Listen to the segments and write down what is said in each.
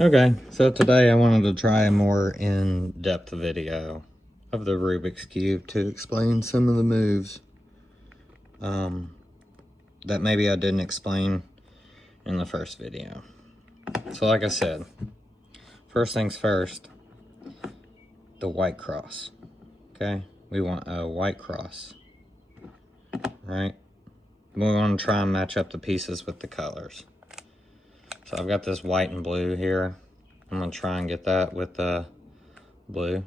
Okay, so today I wanted to try a more in-depth video of the Rubik's Cube to explain some of the moves that maybe I didn't explain in the first video. So like I said, first things first, the white cross, okay? We want a white cross, right? We want to try and match up the pieces with the colors. So I've got this white and blue here. I'm going to try and get that with the blue,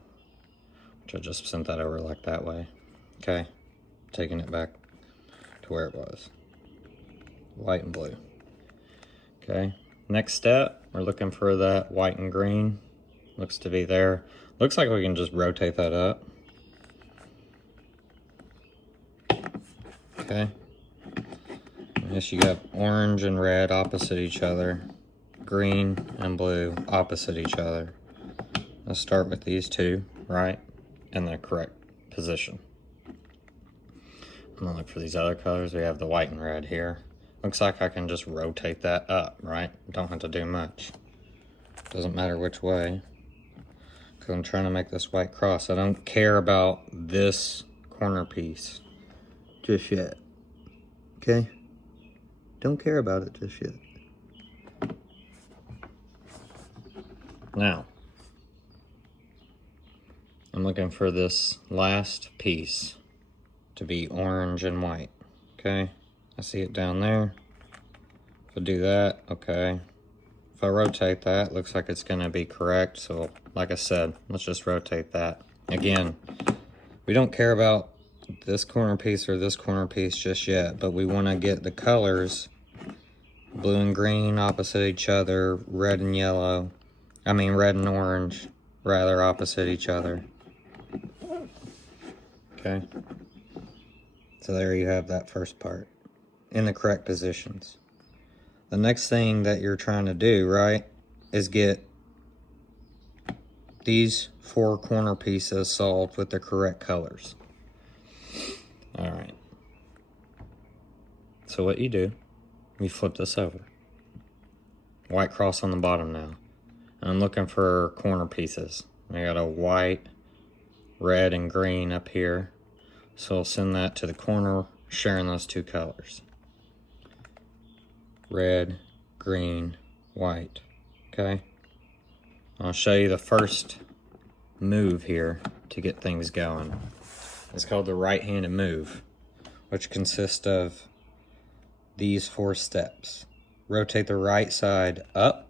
which I just sent that over like that way. Okay, taking it back to where it was. White and blue. Okay, next step, we're looking for that white and green. Looks to be there. Looks like we can just rotate that up. Okay. Yes, you got orange and red opposite each other. Green and blue opposite each other. Let's start with these two, right? In the correct position. I'm gonna look for these other colors. We have the white and red here. Looks like I can just rotate that up, right? Don't have to do much. Doesn't matter which way. Because I'm trying to make this white cross. I don't care about this corner piece just yet. Okay? Don't care about it just yet. Now, I'm looking for this last piece to be orange and white. Okay? I see it down there. If I do that, okay. If I rotate that, looks like it's gonna be correct. So like I said, let's just rotate that. Again, we don't care about this corner piece or this corner piece just yet, but we wanna get the colors, blue and green opposite each other, red and yellow. I mean red and orange, rather opposite each other. Okay. So there you have that first part in the correct positions. The next thing that you're trying to do, right, is get these four corner pieces solved with the correct colors. All right. So what you do, you flip this over. White cross on the bottom now. And I'm looking for corner pieces. I got a white, red, and green up here. So I'll send that to the corner, sharing those two colors. Red, green, white. Okay? I'll show you the first move here to get things going. It's called the right-handed move, which consists of these 4 steps. Rotate the right side up.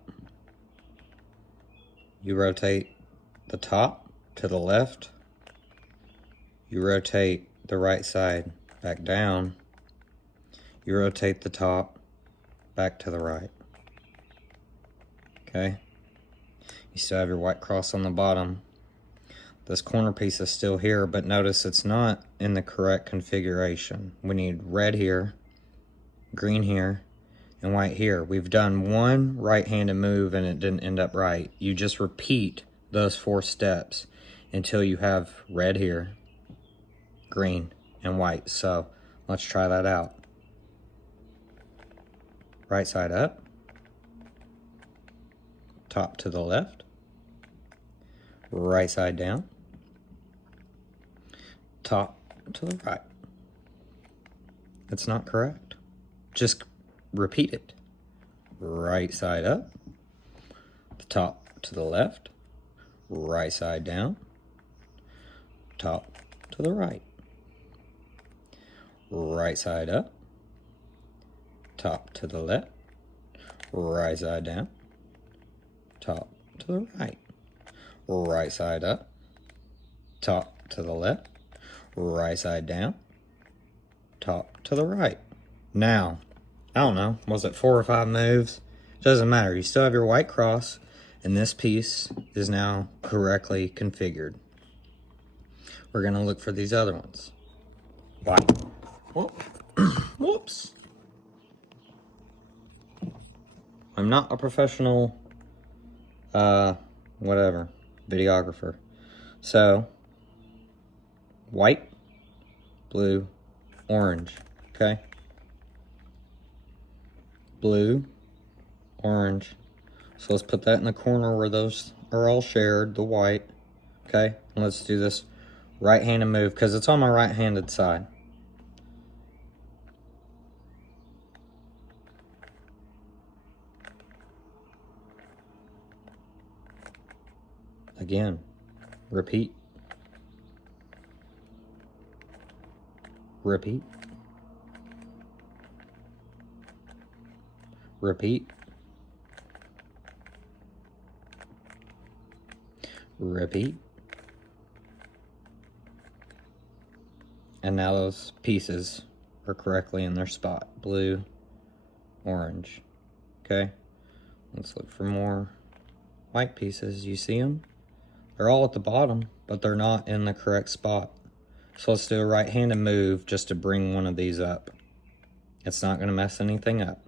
You rotate the top to the left. You rotate the right side back down. You rotate the top back to the right. Okay? You still have your white cross on the bottom. This corner piece is still here, but notice it's not in the correct configuration. We need red here, green here, and white here. We've done one right-handed move and it didn't end up right. You just repeat those 4 steps until you have red here, green, and white. So let's try that out. Right side up, top to the left, right side down, top to the right. It's not correct. Just repeat it. Right side up, the top to the left, right side down, top to the right. Right side up, top to the left, right side down, top to the right. Right side up, top to the left, right side down, top to the right. Now, I don't know, was it 4 or 5 moves? Doesn't matter, you still have your white cross, and this piece is now correctly configured. We're gonna look for these other ones. White. Whoops. I'm not a professional, whatever, videographer. So, white, blue, orange, okay? Blue, orange. So let's put that in the corner where those are all shared, the white. Okay, and let's do this right-handed move because it's on my right-handed side. Again, repeat. Repeat. Repeat. Repeat. And now those pieces are correctly in their spot. Blue, orange. Okay? Let's look for more white pieces. You see them? They're all at the bottom, but they're not in the correct spot. So let's do a right-handed move just to bring one of these up. It's not going to mess anything up.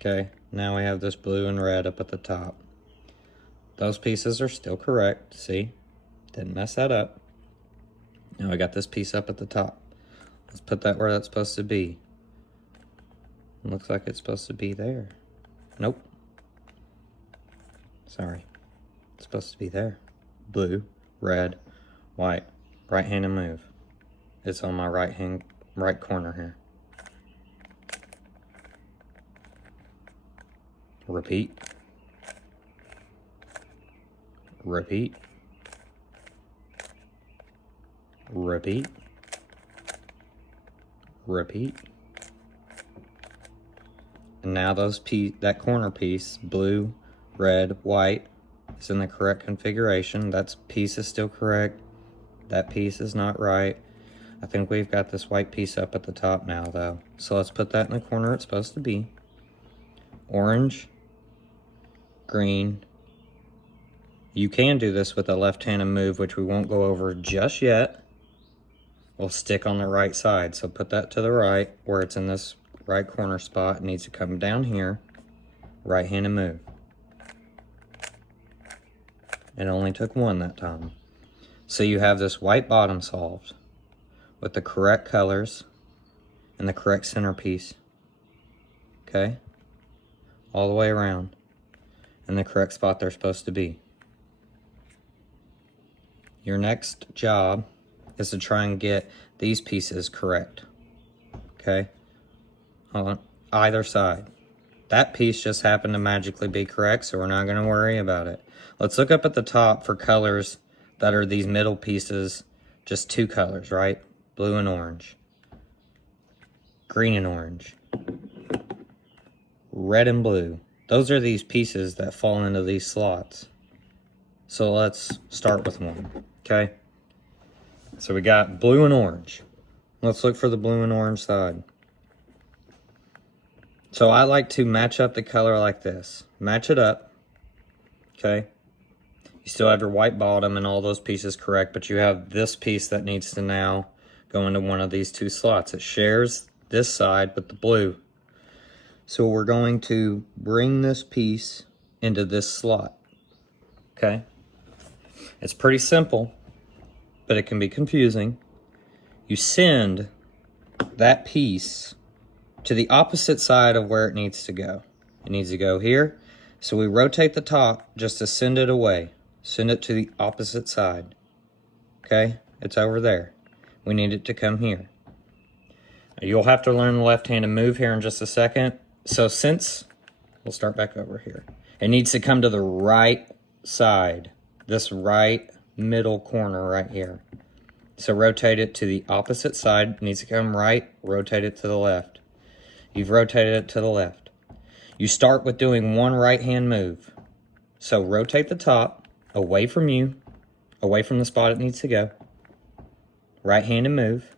Okay, now we have this blue and red up at the top. Those pieces are still correct, see? Didn't mess that up. Now I got this piece up at the top. Let's put that where that's supposed to be. It looks like it's supposed to be there. Nope. Sorry. It's supposed to be there. Blue, red, white. Right-handed move. It's on my right corner here. Repeat. Repeat. Repeat. Repeat. And now that corner piece, blue, red, white, is in the correct configuration. That piece is still correct. That piece is not right. I think we've got this white piece up at the top now, though. So let's put that in the corner it's supposed to be. Orange, green. You can do this with a left-handed move, which we won't go over just yet. We'll stick on the right side. So put that to the right, where it's in this right corner spot. It needs to come down here. Right-handed move. It only took one that time. So you have this white bottom solved with the correct colors and the correct centerpiece. Okay? All the way around. In the correct spot they're supposed to be. Your next job is to try and get these pieces correct. Okay? On either side. That piece just happened to magically be correct, so we're not going to worry about it. Let's look up at the top for colors that are these middle pieces. Just two colors, right? Blue and orange. Green and orange. Red and blue. Those are these pieces that fall into these slots. So let's start with one, okay? So we got blue and orange. Let's look for the blue and orange side. So I like to match up the color like this. Match it up, okay? You still have your white bottom and all those pieces correct, but you have this piece that needs to now go into one of these two slots. It shares this side with the blue. So we're going to bring this piece into this slot, okay? It's pretty simple, but it can be confusing. You send that piece to the opposite side of where it needs to go. It needs to go here. So we rotate the top just to send it away. Send it to the opposite side. Okay? It's over there. We need it to come here. You'll have to learn the left-handed move here in just a second. So we'll start back over here. It needs to come to the right side. This right middle corner right here. So rotate it to the opposite side. It needs to come right. Rotate it to the left. You've rotated it to the left. You start with doing one right-hand move. So rotate the top away from you, away from the spot it needs to go. Right-handed move.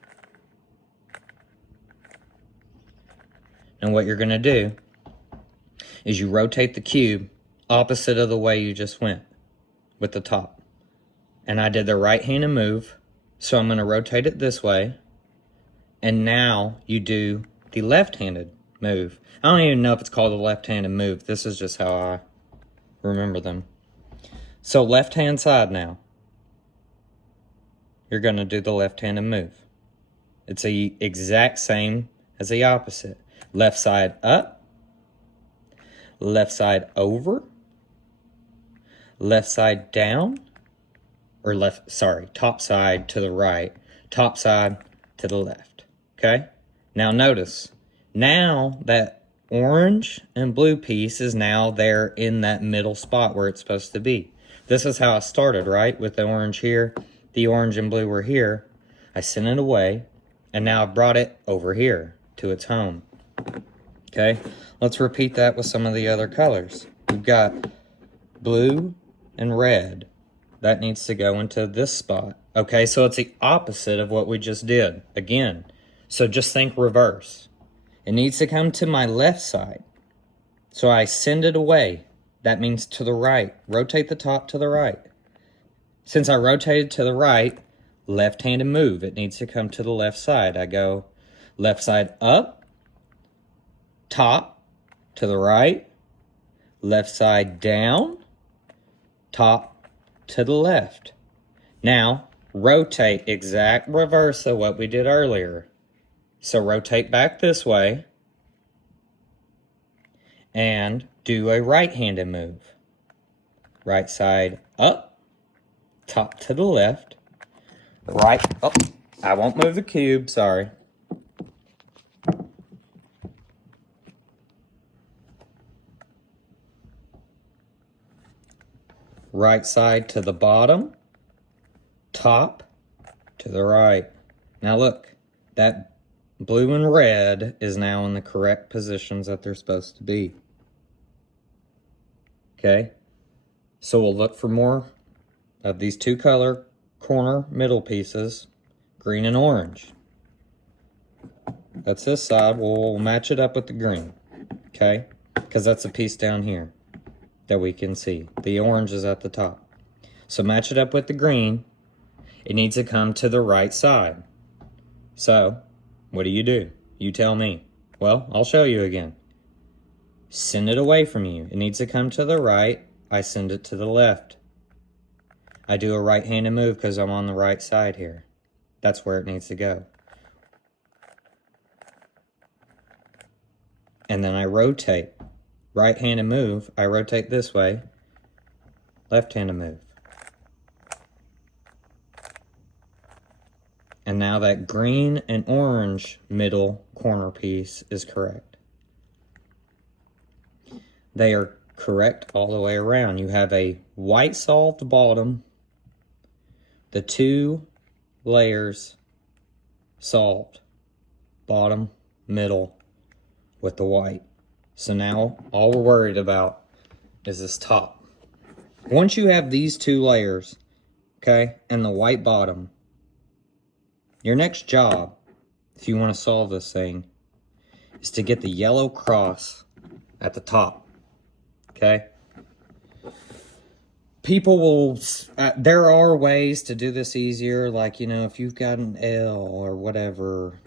And what you're going to do is you rotate the cube opposite of the way you just went with the top. And I did the right-handed move, so I'm going to rotate it this way. And now you do the left-handed move. I don't even know if it's called a left-handed move. This is just how I remember them. So left-hand side now. You're going to do the left-handed move. It's the exact same as the opposite. Left side up, left side over, left side down, or top side to the right, top side to the left, okay? Now notice, now that orange and blue piece is now there in that middle spot where it's supposed to be. This is how I started, right? With the orange here, the orange and blue were here. I sent it away, and now I've brought it over here to its home, okay? Let's repeat that with some of the other colors. We've got blue and red. That needs to go into this spot. Okay, so it's the opposite of what we just did. Again, so just think reverse. It needs to come to my left side. So I send it away. That means to the right. Rotate the top to the right. Since I rotated to the right, left-handed move. It needs to come to the left side. I go left side up, top to the right, left side down, top to the left. Now, rotate exact reverse of what we did earlier. So rotate back this way and do a right-handed move. Right side up, top to the left, right, oh, I won't move the cube, sorry. Right side to the bottom, top to the right. Now look, that blue and red is now in the correct positions that they're supposed to be. Okay, so we'll look for more of these two color corner middle pieces, green and orange. That's this side. We'll match it up with the green, okay, because that's a piece down here that we can see. The orange is at the top. So match it up with the green. It needs to come to the right side. So, what do? You tell me. Well, I'll show you again. Send it away from you. It needs to come to the right. I send it to the left. I do a right-handed move because I'm on the right side here. That's where it needs to go. And then I rotate. Right-handed move, I rotate this way. Left-handed move. And now that green and orange middle corner piece is correct. They are correct all the way around. You have a white solved bottom, the two layers solved, bottom, middle, with the white. So now all we're worried about is this top. Once you have these two layers, okay, and the white bottom, your next job, if you want to solve this thing, is to get the yellow cross at the top, okay? People will, there are ways to do this easier, like, you know, if you've got an L or whatever.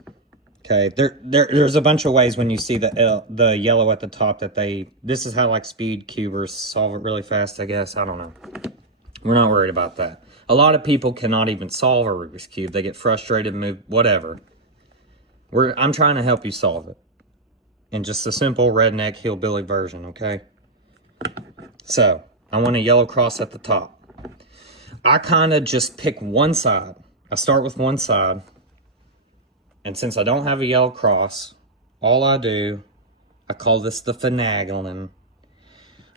Okay, there's a bunch of ways when you see the yellow at the top that this is how like speed cubers solve it really fast, I guess. I don't know. We're not worried about that. A lot of people cannot even solve a Rubik's Cube. They get frustrated, move, whatever. I'm trying to help you solve it in just a simple redneck hillbilly version, okay? So, I want a yellow cross at the top. I kind of just pick one side. I start with one side. And since I don't have a yellow cross, all I do, I call this the finagling.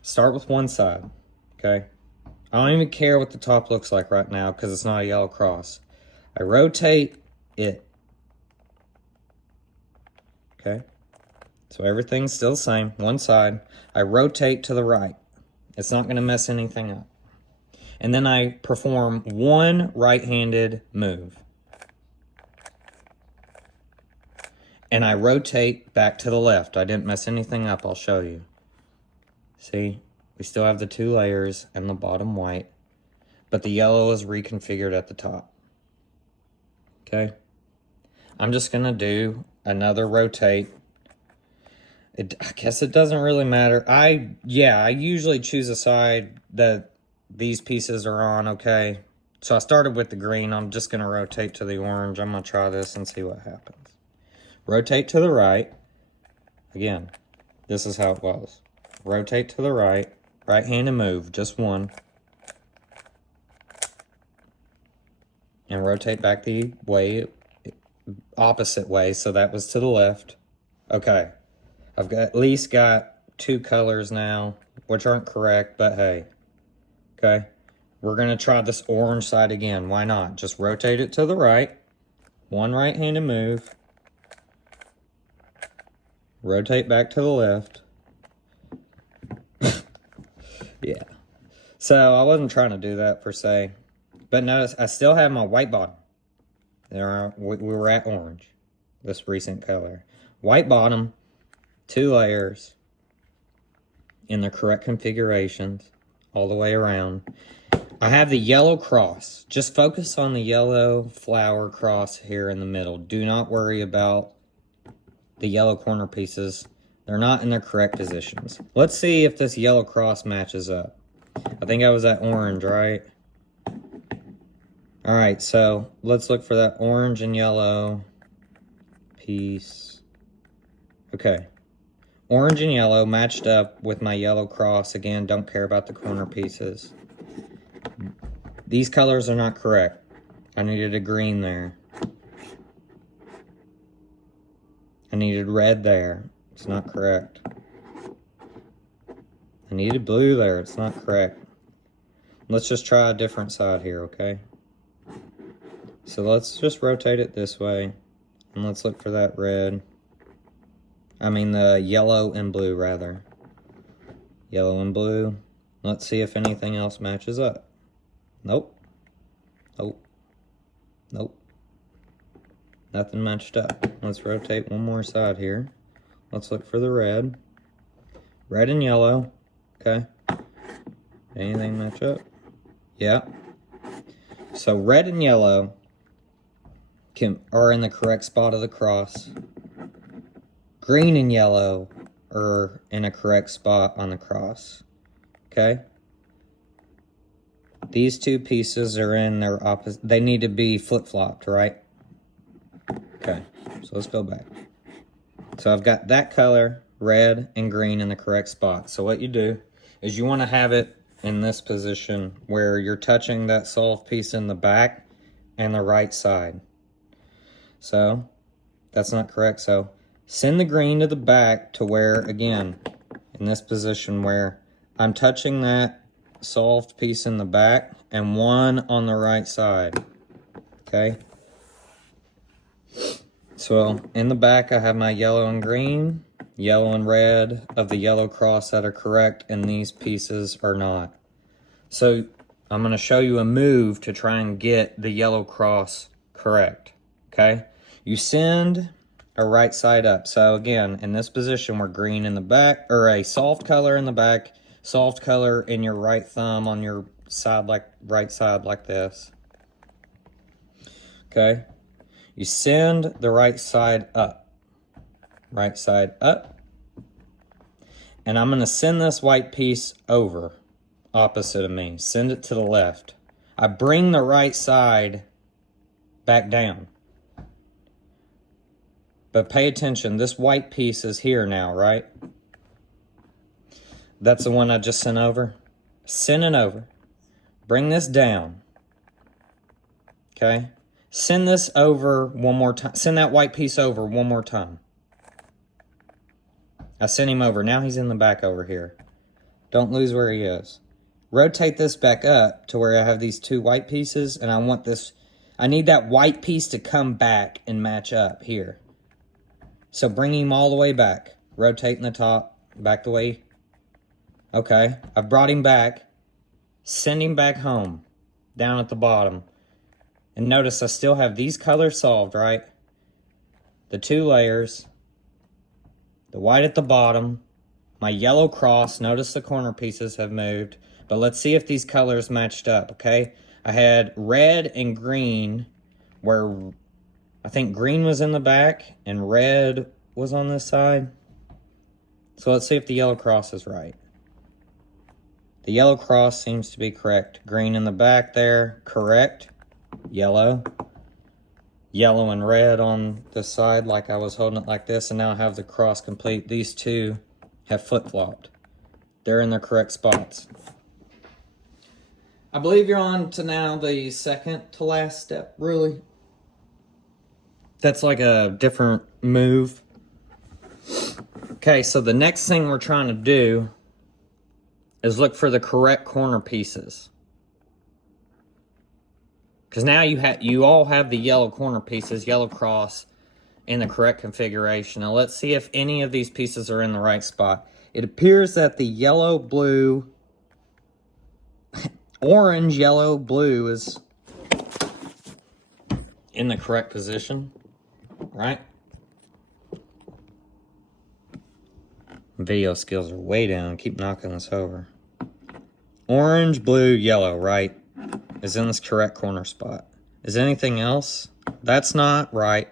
Start with one side, okay? I don't even care what the top looks like right now because it's not a yellow cross. I rotate it, okay? So everything's still the same, one side. I rotate to the right. It's not going to mess anything up. And then I perform one right-handed move. And I rotate back to the left. I didn't mess anything up, I'll show you. See, we still have the two layers and the bottom white, but the yellow is reconfigured at the top. Okay? I'm just gonna do another rotate. I guess it doesn't really matter. I usually choose a side that these pieces are on, okay? So I started with the green. I'm just gonna rotate to the orange. I'm gonna try this and see what happens. rotate to the right. Again, this is how it was. Rotate to the right, right-handed move, just one. And rotate back the way, opposite way, so that was to the left. Okay, I've got, at least got 2 colors now, which aren't correct, but hey. Okay, we're gonna try this orange side again. Why not? Just rotate it to the right, one right-handed move. Rotate back to the left. Yeah. So I wasn't trying to do that per se. But notice I still have my white bottom. We were at orange. This recent color. White bottom. 2 layers. In the correct configurations. All the way around. I have the yellow cross. Just focus on the yellow flower cross here in the middle. Do not worry about the yellow corner pieces. They're not in their correct positions. Let's see if this yellow cross matches up. I think I was at orange, right? Alright, so let's look for that orange and yellow piece. Okay. Orange and yellow matched up with my yellow cross. Again, don't care about the corner pieces. These colors are not correct. I needed a green there. I needed red there. It's not correct. I needed blue there. It's not correct. Let's just try a different side here, okay? So let's just rotate it this way. And let's look for that red. I mean the yellow and blue, rather. Yellow and blue. Let's see if anything else matches up. Nope. Nope. Nope. Nothing matched up. Let's rotate one more side here. Let's look for the red. Red and yellow. Okay. Anything match up? Yeah. So red and yellow are in the correct spot of the cross. Green and yellow are in a correct spot on the cross. Okay? These 2 pieces are in their opposite. They need to be flip-flopped, right? Okay, so let's go back. So I've got that color, red and green, in the correct spot. So what you do is you want to have it in this position where you're touching that soft piece in the back and the right side. So that's not correct. So send the green to the back to where, again, in this position where I'm touching that soft piece in the back and one on the right side. Okay? So in the back I have my yellow and green, yellow and red of the yellow cross that are correct, and these pieces are not. So I'm going to show you a move to try and get the yellow cross correct. Okay? You send a right side up. So again, in this position we're green in the back, or a soft color in the back, soft color in your right thumb on your side, like right side like this. Okay? You send the right side up. Right side up. And I'm going to send this white piece over, opposite of me. Send it to the left. I bring the right side back down. But pay attention, this white piece is here now, right? That's the one I just sent over. Send it over. Bring this down. Okay? Send this over one more time. Send that white piece over one more time. I sent him over. Now he's in the back over here. Don't lose where he is. Rotate this back up to where I have these 2 white pieces, and I want this. I need that white piece to come back and match up here. So bring him all the way back. Rotating the top back the way. Okay, I've brought him back. Send him back home. Down at the bottom. And notice I still have these colors solved, right? The 2 layers. The white at the bottom. My yellow cross. Notice the corner pieces have moved. But let's see if these colors matched up, okay? I had red and green where I think green was in the back and red was on this side. So let's see if the yellow cross is right. The yellow cross seems to be correct. Green in the back there, correct. Yellow. yellow and red on this side like I was holding it like this, and now I have the cross complete. These two have flip-flopped. They're in their correct spots. I believe you're on to now the second to last step, really. That's like a different move. Okay, so the next thing we're trying to do is look for the correct corner pieces. Because now you all have the yellow corner pieces, yellow cross, in the correct configuration. Now let's see if any of these pieces are in the right spot. It appears that the yellow, blue, orange, yellow, blue is in the correct position, right? Video skills are way down. Keep knocking this over. Orange, blue, yellow, right, is in this correct corner spot. Is anything else? That's not right.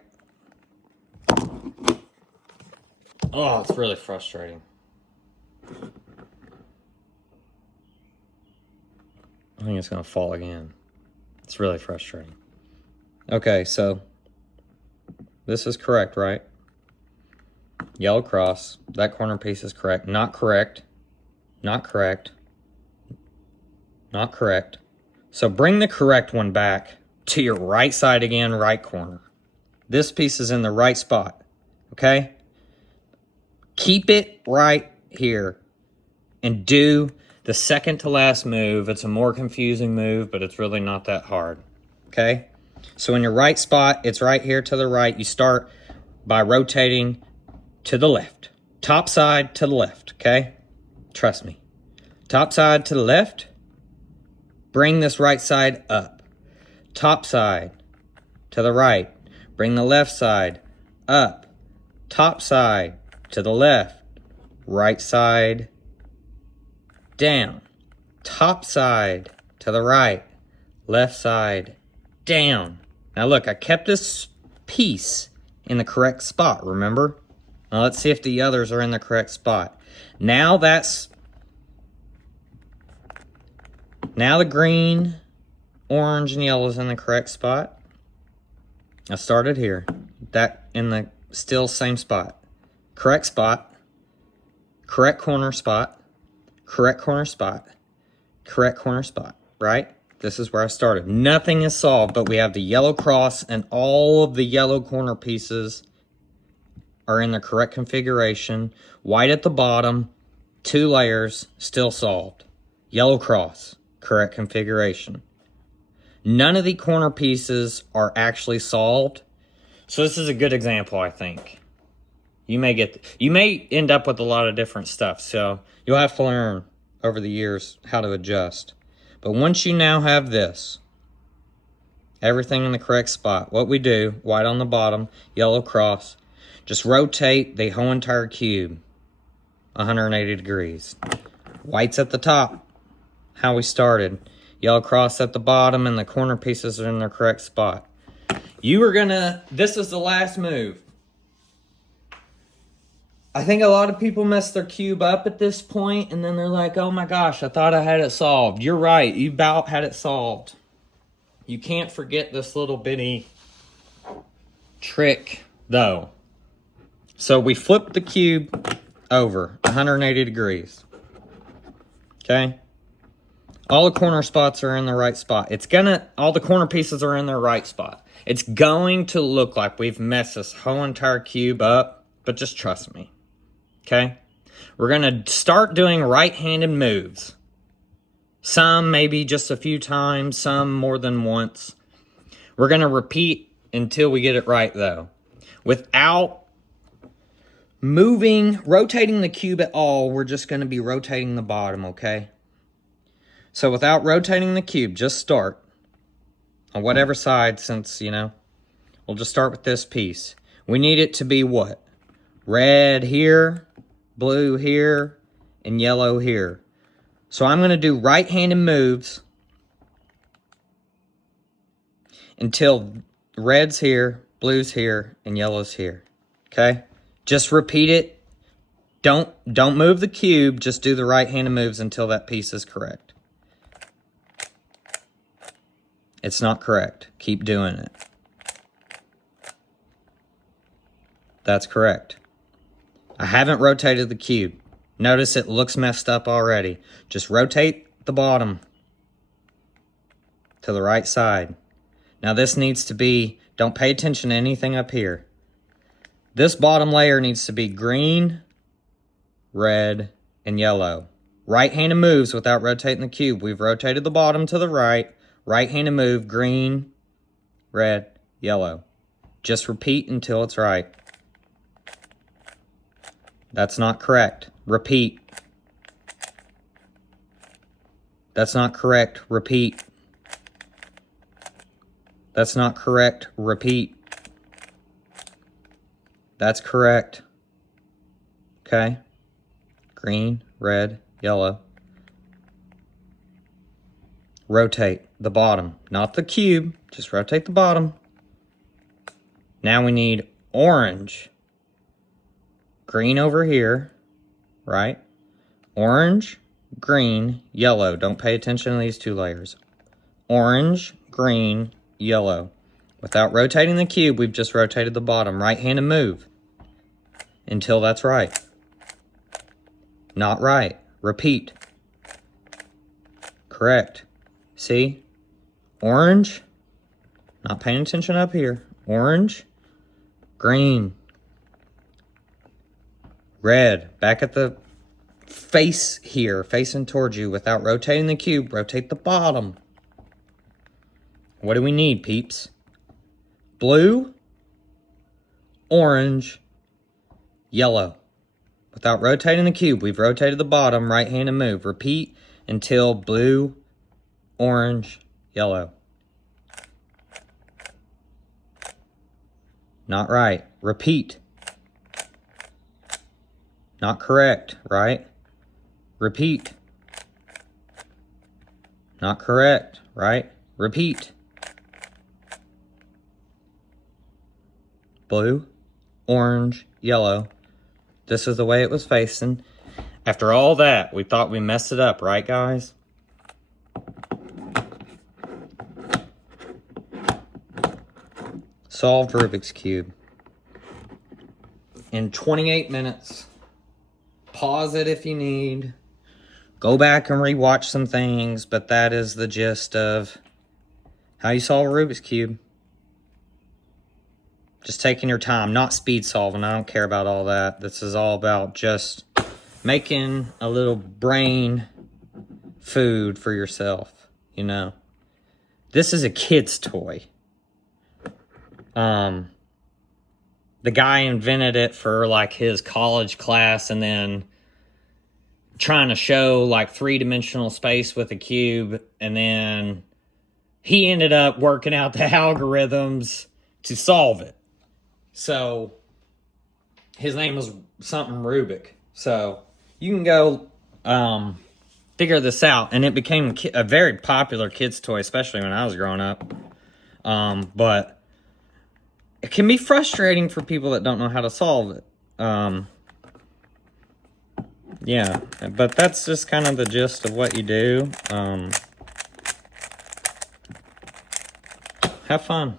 Oh, it's really frustrating. I think it's going to fall again. It's really frustrating. Okay, so this is correct, right? Yellow cross. That corner piece is correct. Not correct. Not correct. Not correct. So bring the correct one back to your right side again, right corner. This piece is in the right spot, okay? Keep it right here and do the second to last move. It's a more confusing move, but it's really not that hard, okay? So in your right spot, it's right here to the right. You start by rotating to the left. Top side to the left, okay? Trust me. Top side to the left. Bring this right side up. Top side to the right. Bring the left side up. Top side to the left. Right side down. Top side to the right. Left side down. Now look, I kept this piece in the correct spot, remember? Now let's see if the others are in the correct spot. Now the green, orange, and yellow is in the correct spot. I started here. That in the still same spot. Correct spot. Correct corner spot. Correct corner spot. Correct corner spot, right? This is where I started. Nothing is solved, but we have the yellow cross and all of the yellow corner pieces are in the correct configuration. White at the bottom, 2 layers, still solved. Yellow cross, correct configuration. None of the corner pieces are actually solved. So this is a good example, I think. You may end up with a lot of different stuff, so you'll have to learn over the years how to adjust. But once you now have this, everything in the correct spot, what we do, white on the bottom, yellow cross, just rotate the whole entire cube 180 degrees. White's at the top, how we started. Yellow cross at the bottom, and the corner pieces are in their correct spot. This is the last move. I think a lot of people mess their cube up at this point, and then they're like, oh my gosh, I thought I had it solved. You're right, you about had it solved. You can't forget this little bitty trick, though. So we flip the cube over 180 degrees. Okay? All the corner spots are in the right spot. All the corner pieces are in their right spot. It's going to look like we've messed this whole entire cube up, but just trust me. Okay? We're going to start doing right-handed moves. Some maybe just a few times, some more than once. We're going to repeat until we get it right, though. Without rotating the cube at all, we're just going to be rotating the bottom, okay? So without rotating the cube, just start on whatever side, since, we'll just start with this piece. We need it to be what? Red here, blue here, and yellow here. So I'm going to do right-handed moves until red's here, blue's here, and yellow's here. Okay? Just repeat it. Don't move the cube. Just do the right-handed moves until that piece is correct. It's not correct. Keep doing it. That's correct. I haven't rotated the cube. Notice it looks messed up already. Just rotate the bottom to the right side. Now this needs to be, don't pay attention to anything up here. This bottom layer needs to be green, red, and yellow. Right-handed moves without rotating the cube. We've rotated the bottom to the right. Right-handed move, green, red, yellow. Just repeat until it's right. That's not correct. Repeat. That's not correct. Repeat. That's not correct. Repeat. That's correct. Okay. Green, red, yellow. Rotate the bottom, not the cube. Just rotate the bottom. Now we need orange. Green over here, right? Orange, green, yellow. Don't pay attention to these two layers. Orange, green, yellow. Without rotating the cube, we've just rotated the bottom. Right-handed move until that's right. Not right. Repeat. Correct. See? Orange. Not paying attention up here. Orange. Green. Red. Back at the face here, facing towards you. Without rotating the cube, rotate the bottom. What do we need, peeps? Blue, orange, yellow. Without rotating the cube, we've rotated the bottom, right-handed move. Repeat until blue, orange, yellow. Not right. Repeat. Not correct, right? Repeat. Not correct, right? Repeat. Blue, orange, yellow. This is the way it was facing. After all that, we thought we messed it up, right, guys? Solved Rubik's Cube in 28 minutes. Pause it if you need. Go back and rewatch some things, but that is the gist of how you solve a Rubik's Cube. Just taking your time, not speed solving. I don't care about all that. This is all about just making a little brain food for yourself, you know. This is a kid's toy. The guy invented it for like his college class and then trying to show like three-dimensional space with a cube, and then he ended up working out the algorithms to solve it. So his name was something Rubik. So you can go figure this out, and it became a very popular kids toy, especially when I was growing up. But it can be frustrating for people that don't know how to solve it. Yeah, but that's just kind of the gist of what you do. Have fun.